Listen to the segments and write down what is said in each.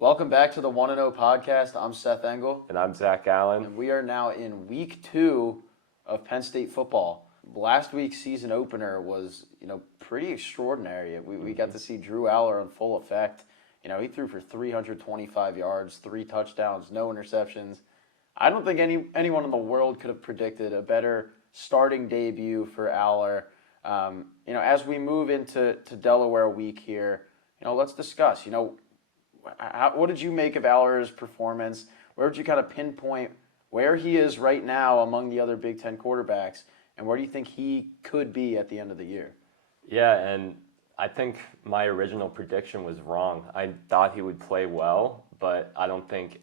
Welcome back to the 1-0 podcast. I'm Seth Engle. And I'm Zach Allen. And we are now in week 2 of Penn State football. Last week's season opener was, pretty extraordinary. We got to see Drew Aller in full effect. He threw for 325 yards, 3 touchdowns, no interceptions. I don't think anyone in the world could have predicted a better starting debut for Aller. As we move into Delaware week here, let's discuss, what did you make of Aller's performance? Where would you kind of pinpoint where he is right now among the other Big Ten quarterbacks, and where do you think he could be at the end of the year? Yeah, and I think my original prediction was wrong. I thought he would play well, but I don't think,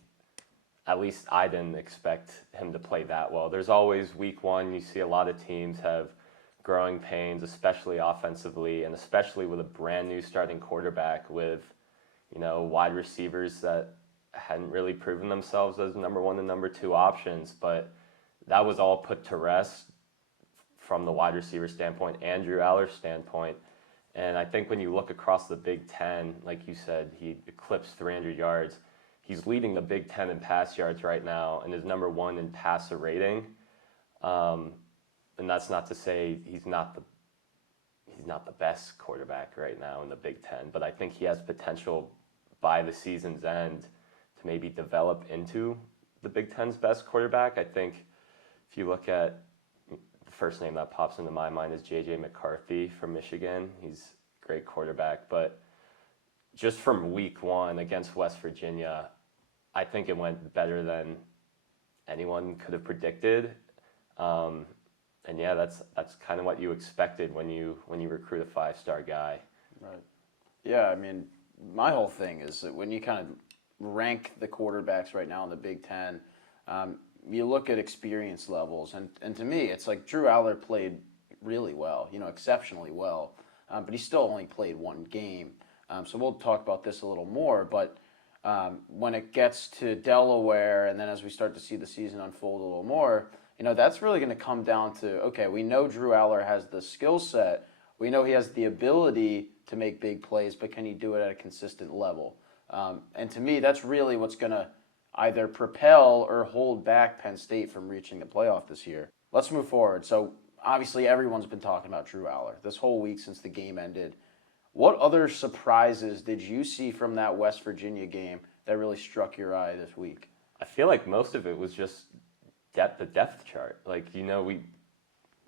at least I didn't expect him to play that well. There's always week 1, you see a lot of teams have growing pains, especially offensively, and especially with a brand new starting quarterback with wide receivers that hadn't really proven themselves as number 1 and number 2 options. But that was all put to rest from the wide receiver standpoint and Drew Aller's standpoint. And I think when you look across the Big Ten, like you said, he eclipsed 300 yards. He's leading the Big Ten in pass yards right now and is number 1 in passer rating. And that's not to say he's not the best quarterback right now in the Big Ten, but I think he has potential by the season's end to maybe develop into the Big Ten's best quarterback. I think if you look at the first name that pops into my mind is J.J. McCarthy from Michigan. He's a great quarterback, but just from week 1 against West Virginia, I think it went better than anyone could have predicted. And yeah, that's kind of what you expected when you recruit a 5-star guy. Right. Yeah, I mean, my whole thing is that when you kind of rank the quarterbacks right now in the Big Ten, you look at experience levels, and to me, it's like Drew Aller played really well, exceptionally well, but he still only played 1 game. So we'll talk about this a little more, but when it gets to Delaware, and then as we start to see the season unfold a little more, that's really going to come down to, okay, we know Drew Aller has the skill set. We know he has the ability to make big plays, but can he do it at a consistent level? And to me, that's really what's going to either propel or hold back Penn State from reaching the playoff this year. Let's move forward. So obviously everyone's been talking about Drew Aller this whole week since the game ended. What other surprises did you see from that West Virginia game that really struck your eye this week? I feel like most of it was just the depth chart. We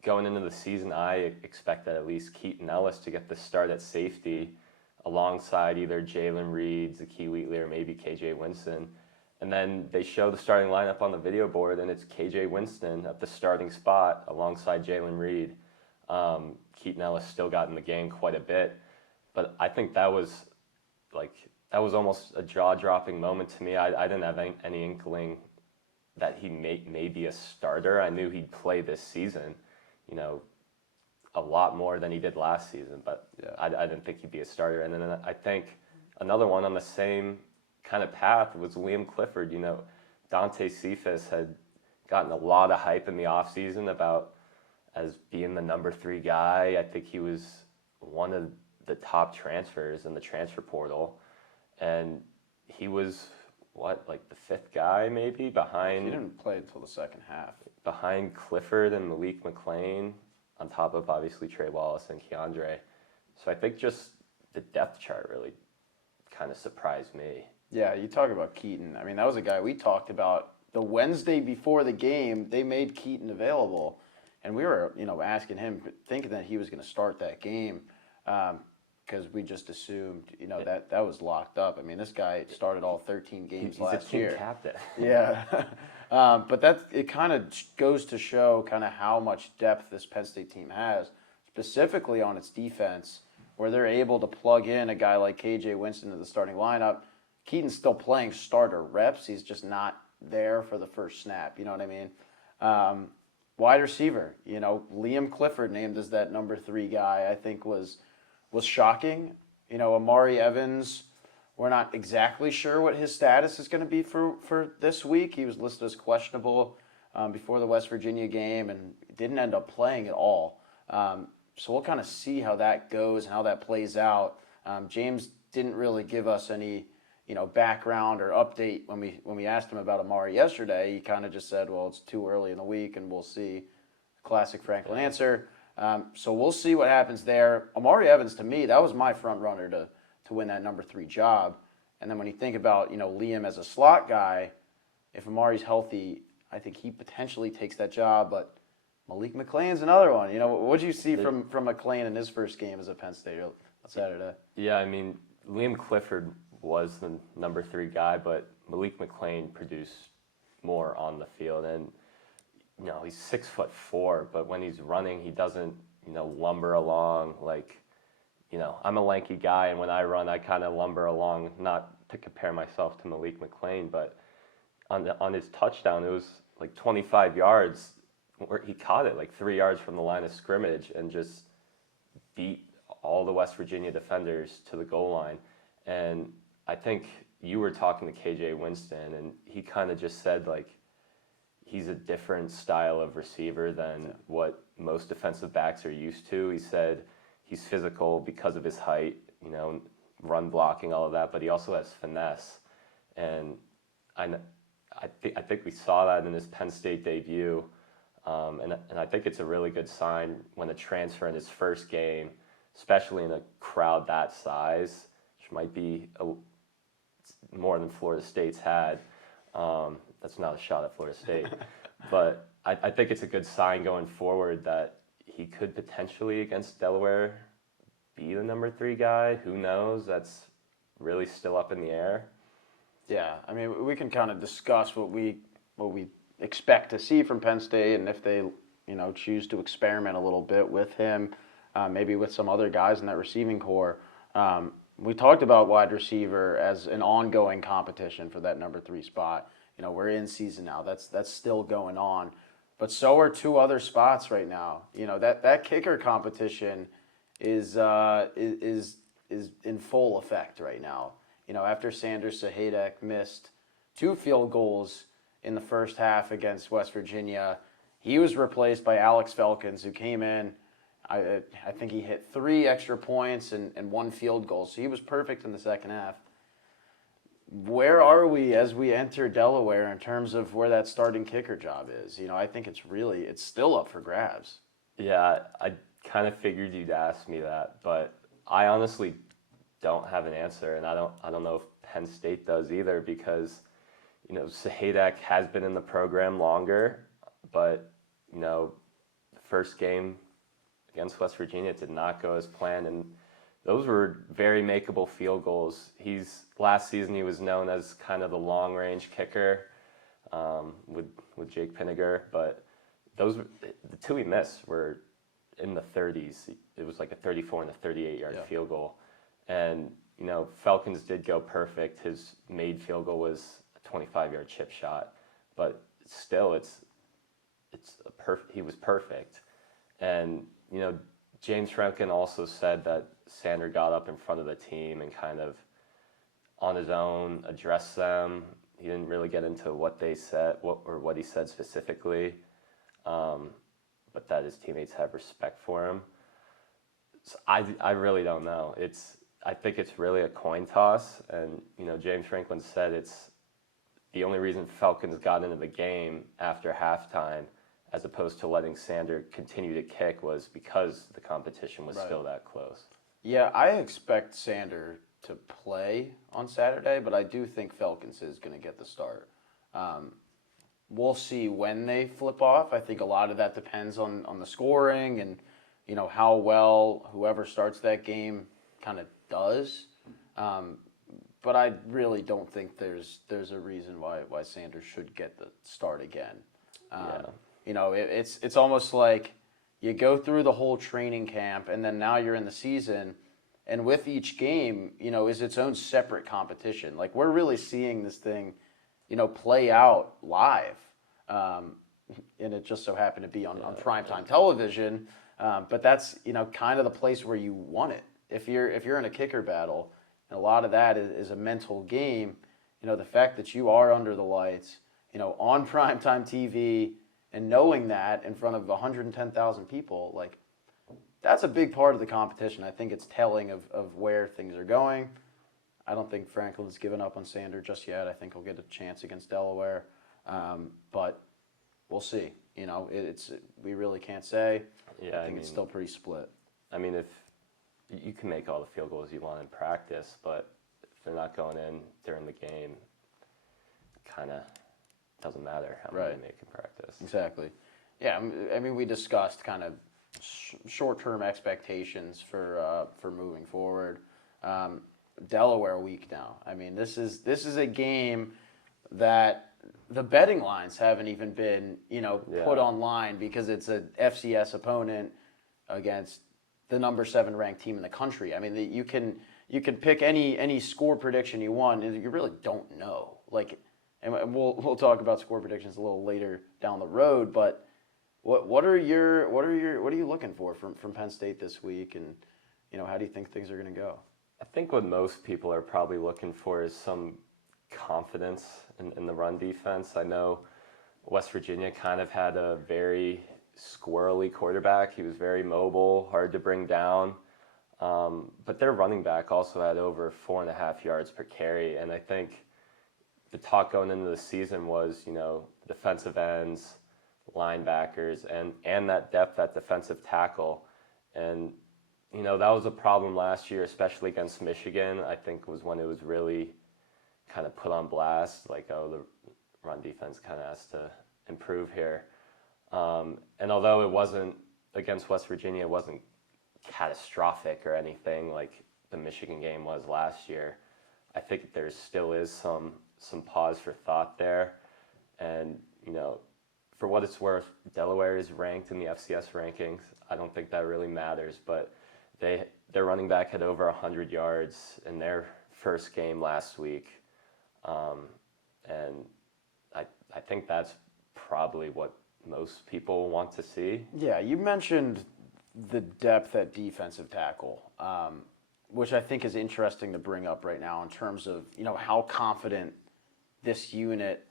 going into the season, I expected at least Keaton Ellis to get the start at safety alongside either Jalen Reed, Zakee Wheatley, or maybe KJ Winston. And then they show the starting lineup on the video board, and it's KJ Winston at the starting spot alongside Jalen Reed. Keaton Ellis still got in the game quite a bit, but I think that was almost a jaw-dropping moment to me. I didn't have any inkling that he may be a starter. I knew he'd play this season, a lot more than he did last season, but yeah. I didn't think he'd be a starter. And then I think another one on the same kind of path was Liam Clifford. Dante Cephas had gotten a lot of hype in the offseason about as being the number 3 guy. I think he was one of the top transfers in the transfer portal, and he was the 5th guy maybe behind. He didn't play until the second half. Behind Clifford and Malik McClain, on top of obviously Trey Wallace and Keandre. So I think just the depth chart really kind of surprised me. Yeah, you talk about Keaton. I mean, that was a guy we talked about the Wednesday before the game. They made Keaton available, and we were, asking him, thinking that he was going to start that game. Because we just assumed, that was locked up. I mean, this guy started all 13 games last year. He's a team captain. Yeah. But it kind of goes to show kind of how much depth this Penn State team has, specifically on its defense, where they're able to plug in a guy like KJ Winston to the starting lineup. Keaton's still playing starter reps. He's just not there for the first snap. You know what I mean? Wide receiver, Liam Clifford named as that number 3 guy, I think was shocking. Amari Evans, we're not exactly sure what his status is going to be for this week. He was listed as questionable before the West Virginia game and didn't end up playing at all. So we'll kind of see how that goes and how that plays out. James didn't really give us any, background or update when we asked him about Amari yesterday. He kind of just said, "Well, it's too early in the week, and we'll see." Classic Franklin answer. So we'll see what happens there. Amari Evans, to me, that was my front runner to win that number 3 job. And then when you think about Liam as a slot guy, if Amari's healthy, I think he potentially takes that job. But Malik McLean's another one. What did you see from McLean in his first game as a Penn State on Saturday? Yeah, I mean, Liam Clifford was the number 3 guy, but Malik McLean produced more on the field. And, he's 6'4", but when he's running, he doesn't, lumber along. Like, I'm a lanky guy, and when I run, I kind of lumber along, not to compare myself to Malik McLean, but on his touchdown, it was like 25 yards where he caught it like 3 yards from the line of scrimmage and just beat all the West Virginia defenders to the goal line. And I think you were talking to KJ Winston, and he kind of just said, like, he's a different style of receiver than what most defensive backs are used to. He said he's physical because of his height, run blocking, all of that, but he also has finesse. And I think we saw that in his Penn State debut. And I think it's a really good sign when a transfer in his first game, especially in a crowd that size, which might be more than Florida State's had. That's not a shot at Florida State. But I think it's a good sign going forward that he could potentially, against Delaware, be the number 3 guy. Who knows? That's really still up in the air. Yeah, I mean, we can kind of discuss what we expect to see from Penn State, and if they, choose to experiment a little bit with him, maybe with some other guys in that receiving core. We talked about wide receiver as an ongoing competition for that number 3 spot. We're in season now. That's still going on, but so are 2 other spots right now. That kicker competition is in full effect right now. After Sanders Sahedek missed 2 field goals in the first half against West Virginia, he was replaced by Alex Felkins, who came in. I think he hit 3 extra points and 1 field goal, so he was perfect in the second half. Where are we as we enter Delaware in terms of where that starting kicker job is? I think it's still up for grabs. Yeah, I kind of figured you'd ask me that, but I honestly don't have an answer, and I don't know if Penn State does either, because Sahedek has been in the program longer, but the first game against West Virginia did not go as planned, and those were very makeable field goals. Last season he was known as kind of the long range kicker with Jake Pinniger, but the 2 he missed were in the 30s. It was like a 34 and a 38-yard field goal. And, Felkins did go perfect. His made field goal was a 25-yard chip shot. But still, he was perfect. And, James Franklin also said that Sander got up in front of the team and kind of on his own addressed them. He didn't really get into what they said, what he said specifically, but that his teammates have respect for him. So I really don't know. I think it's really a coin toss, and James Franklin said it's the only reason Falcons got into the game after halftime, as opposed to letting Sander continue to kick, was because the competition was still that close. Yeah, I expect Sander to play on Saturday, but I do think Felkins is going to get the start. We'll see when they flip off. I think a lot of that depends on the scoring and how well whoever starts that game kind of does. But I really don't think there's a reason why Sanders should get the start again. It's almost like you go through the whole training camp, and then now you're in the season, and with each game, is its own separate competition. Like, we're really seeing this thing, play out live, and it just so happened to be on primetime television. But that's kind of the place where you want it. If you're in a kicker battle, and a lot of that is a mental game. The fact that you are under the lights, on primetime TV, and knowing that in front of 110,000 people, like, that's a big part of the competition. I think it's telling of where things are going. I don't think Franklin's given up on Sander just yet. I think he'll get a chance against Delaware, but we'll see. You know, we really can't say. Yeah, I think it's still pretty split. I mean, if you can make all the field goals you want in practice, but if they're not going in during the game, kind of doesn't matter how many you make in practice. Exactly. Yeah, I mean, we discussed kind of short-term expectations for moving forward. Delaware week now. I mean, this is a game that the betting lines haven't even been, put online because it's a FCS opponent against the number 7 ranked team in the country. I mean, you can pick any score prediction you want, and you really don't know. Like, and we'll talk about score predictions a little later down the road. But what are you looking for from Penn State this week, and how do you think things are going to go? I think what most people are probably looking for is some confidence in the run defense. I know West Virginia kind of had a very squirrely quarterback. He was very mobile, hard to bring down. But their running back also had over 4.5 yards per carry. And I think the talk going into the season was, defensive ends, linebackers, and that depth at defensive tackle. And, that was a problem last year, especially against Michigan. I think was when it was really kind of put on blast, like, oh, the run defense kind of has to improve here. And although it wasn't against West Virginia, it wasn't catastrophic or anything like the Michigan game was last year. I think there still is some pause for thought there. And, for what it's worth, Delaware is ranked in the FCS rankings. I don't think that really matters, but their running back had over 100 yards in their first game last week. And I think that's probably what most people want to see. Yeah, you mentioned the depth at defensive tackle, which I think is interesting to bring up right now in terms of, how confident this unit,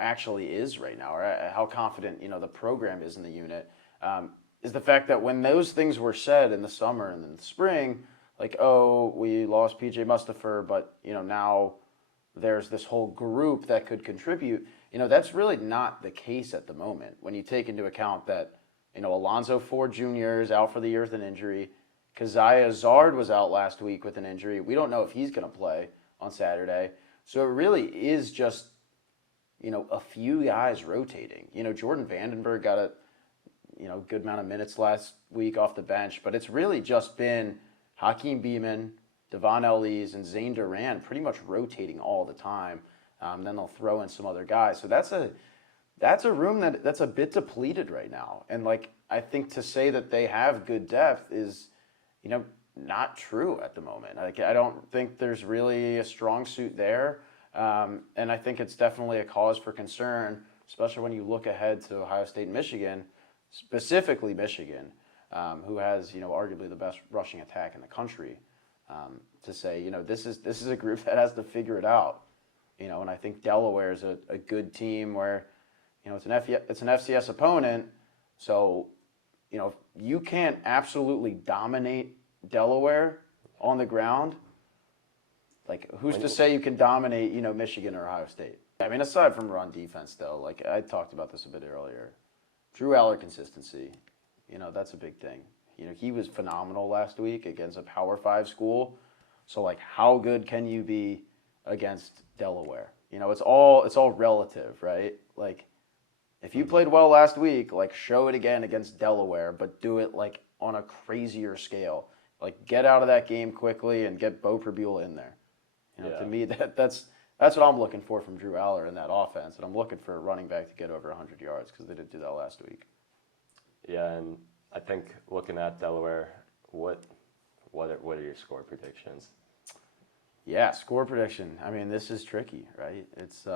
actually is right now, or how confident, the program is in the unit, is the fact that when those things were said in the summer and in the spring, like, oh, we lost P.J. Mustipher, but, now there's this whole group that could contribute. That's really not the case at the moment when you take into account that, Alonzo Ford Jr. is out for the year with an injury. Keziah Zard was out last week with an injury. We don't know if he's going to play on Saturday. So it really is just, a few guys rotating. Jordan Vandenberg got a, good amount of minutes last week off the bench, but it's really just been Hakeem Beamon, Devon Ellies, and Zane Duran pretty much rotating all the time. Then they'll throw in some other guys. So that's a room that's a bit depleted right now. And I think to say that they have good depth is, not true at the moment. I don't think there's really a strong suit there. And I think it's definitely a cause for concern, especially when you look ahead to Ohio State and Michigan, specifically Michigan, who has, arguably the best rushing attack in the country. To say, this is a group that has to figure it out, and I think Delaware is a good team where, it's an FCS opponent, so, you can't absolutely dominate Delaware on the ground. Like, who's to say you can dominate, Michigan or Ohio State? I mean, aside from run defense, though, like I talked about this a bit earlier, Drew Aller consistency, that's a big thing. He was phenomenal last week against a Power 5 school. So, how good can you be against Delaware? It's all relative, right? Like, if you played well last week, show it again against Delaware, but do it, on a crazier scale. Get out of that game quickly and get Bo Prabula in there. To me, that's what I'm looking for from Drew Aller in that offense. And I'm looking for a running back to get over 100 yards because they didn't do that last week. Yeah, and I think looking at Delaware, what are your score predictions? Yeah, score prediction. I mean, this is tricky, right? It's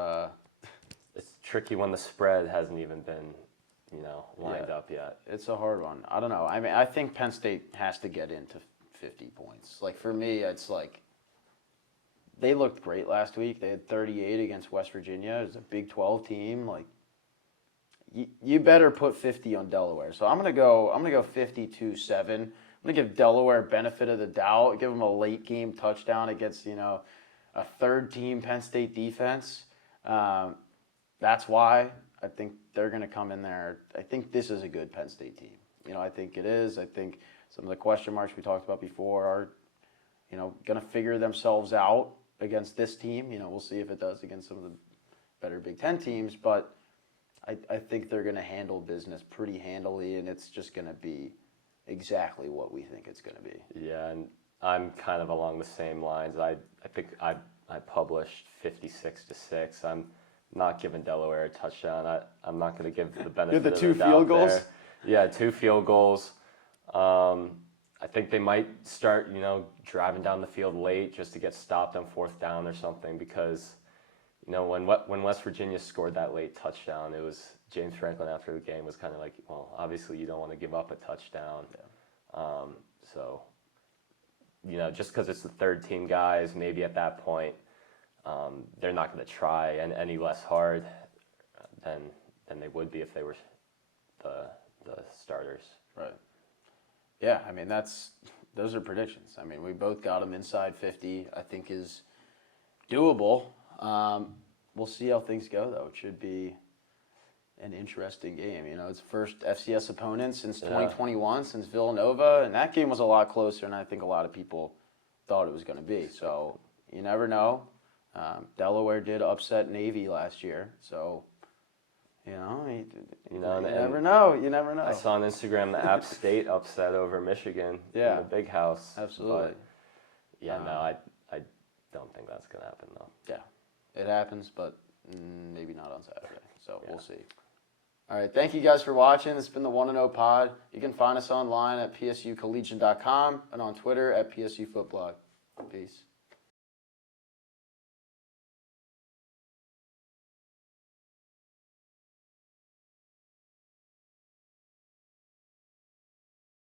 tricky when the spread hasn't even been, lined up yet. It's a hard one. I don't know. I mean, I think Penn State has to get into 50 points. For me, it's they looked great last week. They had 38 against West Virginia. It was a Big 12 team. You better put 50 on Delaware. So I'm gonna go 52-7. I'm gonna give Delaware benefit of the doubt. Give them a late game touchdown against a third-team Penn State defense. That's why I think they're going to come in there. I think this is a good Penn State team. I think it is. I think some of the question marks we talked about before are, going to figure themselves out against this team. We'll see if it does against some of the better Big Ten teams, but I think they're going to handle business pretty handily, and it's just going to be exactly what we think it's going to be. Yeah, and I'm kind of along the same lines. I think I published 56-6. I'm not giving Delaware a touchdown. I'm not going to give the benefit the of two the doubt field goals? there. Yeah, 2 field goals. I think they might start, driving down the field late just to get stopped on 4th down or something because, when West Virginia scored that late touchdown, it was James Franklin after the game was kind of like, well, obviously you don't want to give up a touchdown. Yeah. So, just because it's the third-team guys, maybe at that point, they're not going to try any less hard than they would be if they were the starters. Right. Yeah, I mean, those are predictions. I mean, we both got them inside 50, I think is doable. We'll see how things go, though. It should be an interesting game. It's first FCS opponent since 2021, since Villanova, and that game was a lot closer than I think a lot of people thought it was going to be. So you never know. Delaware did upset Navy last year, so you never know. You never know. I saw on Instagram the App State upset over Michigan in the Big House. Absolutely. But, I don't think that's going to happen, though. Yeah, it happens, but maybe not on Saturday. So we'll see. All right, thank you guys for watching. This has been the 1-0 Pod. You can find us online at psucollegian.com and on Twitter at psufootblog. Peace.